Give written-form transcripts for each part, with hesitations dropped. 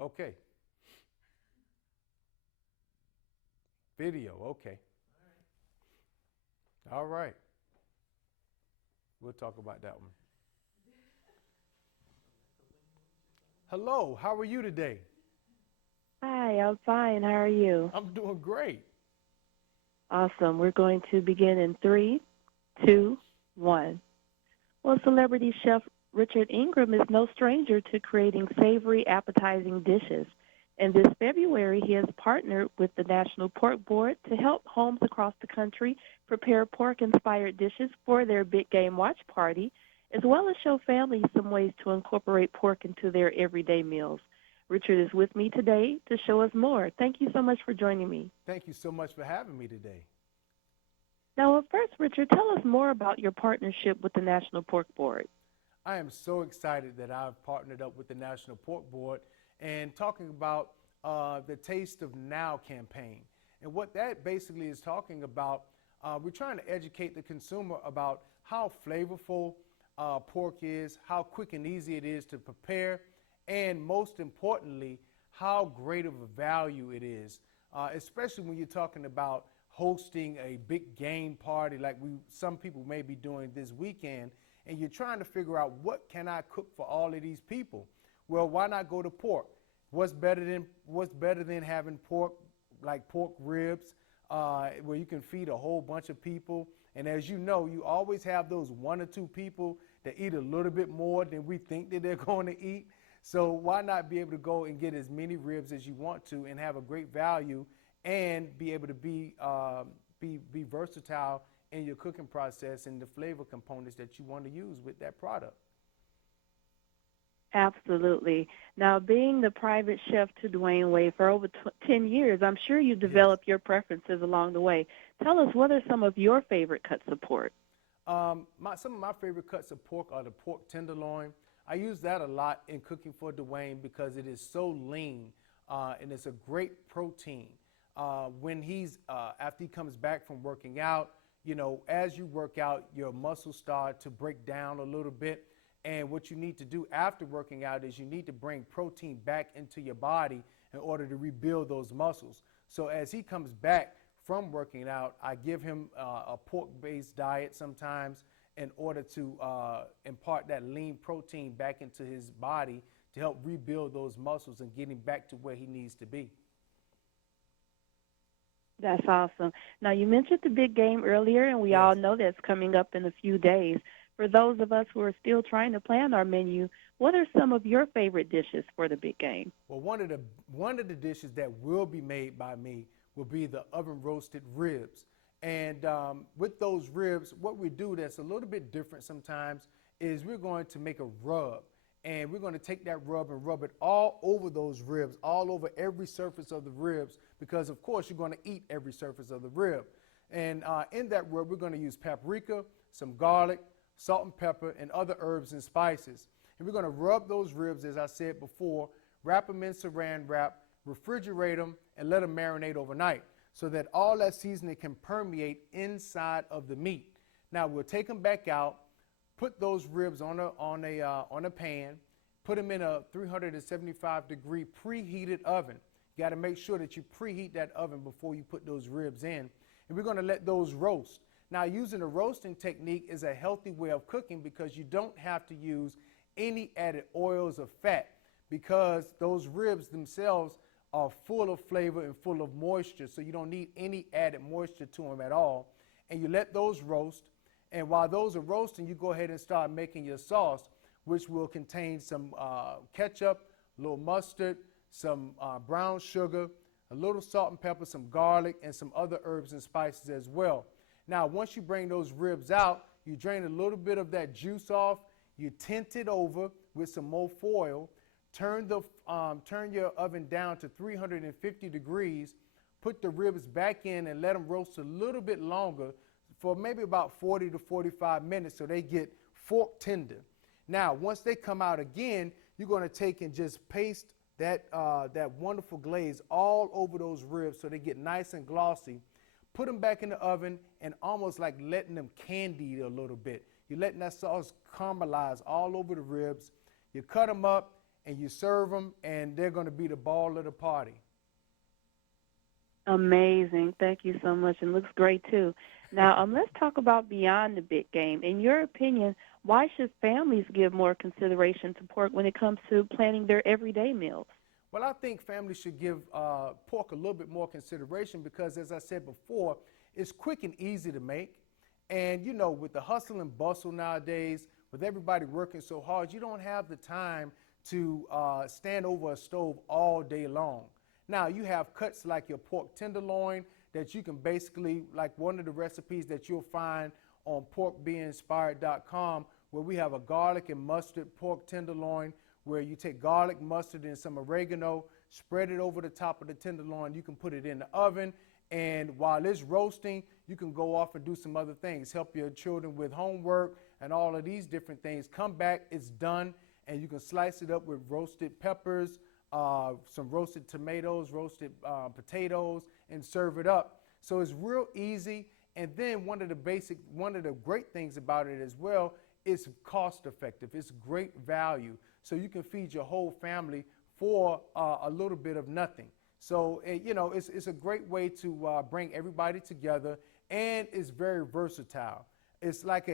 Okay. Video. Okay. All right. We'll talk about that one. Hello. How are you today? Hi, I'm fine. How are you? I'm doing great. Awesome. We're going to begin in three, two, one. Well, celebrity chef Richard Ingram is no stranger to creating savory, appetizing dishes. And this February, he has partnered with the National Pork Board to help homes across the country prepare pork inspired dishes for their big game watch party, as well as show families some ways to incorporate pork into their everyday meals. Richard is with me today to show us more. Thank you so much for joining me. Thank you so much for having me today. Now, first, Richard, tell us more about your partnership with the National Pork Board. I am so excited that I've partnered up with the National Pork Board and talking about the Taste of Now campaign. And what that basically is talking about, we're trying to educate the consumer about how flavorful pork is, how quick and easy it is to prepare, and most importantly, how great of a value it is, especially when you're talking about hosting a big game party like some people may be doing this weekend, and you're trying to figure out what can I cook for all of these people. Well, why not go to pork? What's better than having pork, like pork ribs, where you can feed a whole bunch of people? And as you know, you always have those one or two people that eat a little bit more than we think that they're going to eat. So why not be able to go and get as many ribs as you want to and have a great value and be able to be versatile in your cooking process and the flavor components that you want to use with that product. Absolutely. Now, being the private chef to Dwayne Wade for over 10 years, I'm sure you Yes. developed your preferences along the way. Tell us, what are some of your favorite cuts of pork? Some of my favorite cuts of pork are the pork tenderloin. I use that a lot in cooking for Dwayne because it is so lean and it's a great protein. When after he comes back from working out, as you work out, your muscles start to break down a little bit. And what you need to do after working out is you need to bring protein back into your body in order to rebuild those muscles. So as he comes back from working out, I give him a pork-based diet sometimes in order to impart that lean protein back into his body to help rebuild those muscles and get him back to where he needs to be. That's awesome. Now, you mentioned the big game earlier, and we Yes. all know that's coming up in a few days. For those of us who are still trying to plan our menu, what are some of your favorite dishes for the big game? Well, one of the dishes that will be made by me will be the oven roasted ribs. And with those ribs, what we do that's a little bit different sometimes is we're going to make a rub. And we're going to take that rub and rub it all over those ribs, all over every surface of the ribs, because of course you're going to eat every surface of the rib. And in that rub, we're going to use paprika, some garlic, salt and pepper, and other herbs and spices. And we're going to rub those ribs, as I said before, wrap them in saran wrap, refrigerate them, and let them marinate overnight so that all that seasoning can permeate inside of the meat. Now we'll take them back out, put those ribs on a pan, put them in a 375-degree preheated oven. You got to make sure that you preheat that oven before you put those ribs in. And we're going to let those roast. Now, using a roasting technique is a healthy way of cooking because you don't have to use any added oils or fat because those ribs themselves are full of flavor and full of moisture, so you don't need any added moisture to them at all. And you let those roast, and while those are roasting, you go ahead and start making your sauce, which will contain some ketchup, a little mustard, some brown sugar, a little salt and pepper, some garlic, and some other herbs and spices as well. Now, once you bring those ribs out, you drain a little bit of that juice off, you tint it over with some more foil, turn your oven down to 350 degrees, put the ribs back in and let them roast a little bit longer for maybe about 40 to 45 minutes so they get fork tender. Now, once they come out again, you're going to take and just paste that wonderful glaze all over those ribs so they get nice and glossy. Put them back in the oven and almost like letting them candy a little bit. You're letting that sauce caramelize all over the ribs. You cut them up and you serve them, and they're going to be the ball of the party. Amazing. Thank you so much. And looks great, too. Now, let's talk about beyond the big game. In your opinion, why should families give more consideration to pork when it comes to planning their everyday meals? Well, I think families should give pork a little bit more consideration because, as I said before, it's quick and easy to make. And, you know, with the hustle and bustle nowadays, with everybody working so hard, you don't have the time to stand over a stove all day long. Now, you have cuts like your pork tenderloin that you can basically, like one of the recipes that you'll find on porkbeinspired.com, where we have a garlic and mustard pork tenderloin, where you take garlic, mustard, and some oregano, spread it over the top of the tenderloin. You can put it in the oven, and while it's roasting, you can go off and do some other things, help your children with homework and all of these different things. Come back, it's done, and you can slice it up with roasted peppers, some roasted tomatoes, roasted potatoes, and serve it up. So it's real easy. And then one of the great things about it as well, it's cost effective. It's great value. So you can feed your whole family for a little bit of nothing. So, you know, it's a great way to bring everybody together, and it's very versatile. It's like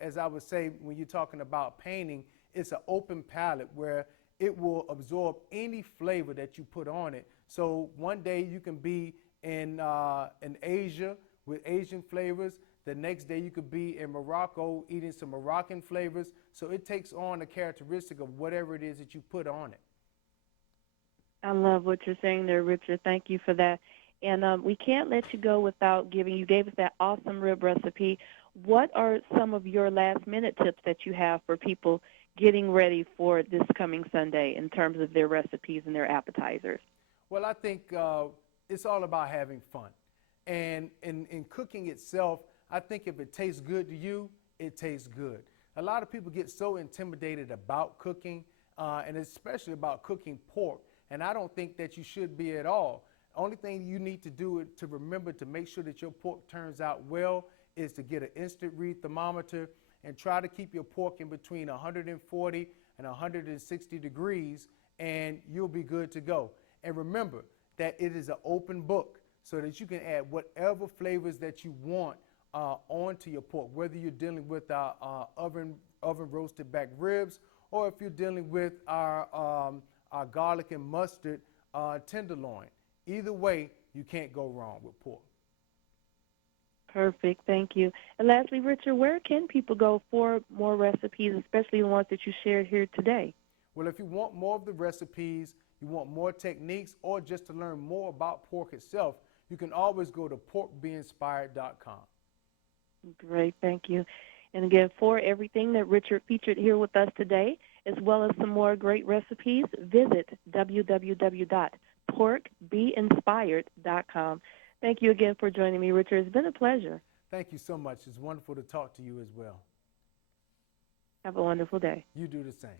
as I would say, when you're talking about painting, it's an open palette where it will absorb any flavor that you put on it. So one day you can be in Asia with Asian flavors. The next day you could be in Morocco eating some Moroccan flavors. So it takes on a characteristic of whatever it is that you put on it. I love what you're saying there, Richard. Thank you for that. And we can't let you go without you gave us that awesome rib recipe. What are some of your last-minute tips that you have for people getting ready for this coming Sunday in terms of their recipes and their appetizers? Well, I think it's all about having fun. And in cooking itself, I think if it tastes good to you, it tastes good. A lot of people get so intimidated about cooking, and especially about cooking pork, and I don't think that you should be at all. Only thing you need to do to remember to make sure that your pork turns out well is to get an instant read thermometer and try to keep your pork in between 140 and 160 degrees, and you'll be good to go. And remember that it is an open book so that you can add whatever flavors that you want onto your pork, whether you're dealing with our oven roasted back ribs, or if you're dealing with our garlic and mustard tenderloin. Either way, you can't go wrong with pork. Perfect. Thank you. And lastly, Richard, where can people go for more recipes, especially the ones that you shared here today? Well, if you want more of the recipes, you want more techniques, or just to learn more about pork itself, you can always go to porkbeinspired.com. Great. Thank you. And again, for everything that Richard featured here with us today, as well as some more great recipes, visit www.porkbeinspired.com. Thank you again for joining me, Richard. It's been a pleasure. Thank you so much. It's wonderful to talk to you as well. Have a wonderful day. You do the same.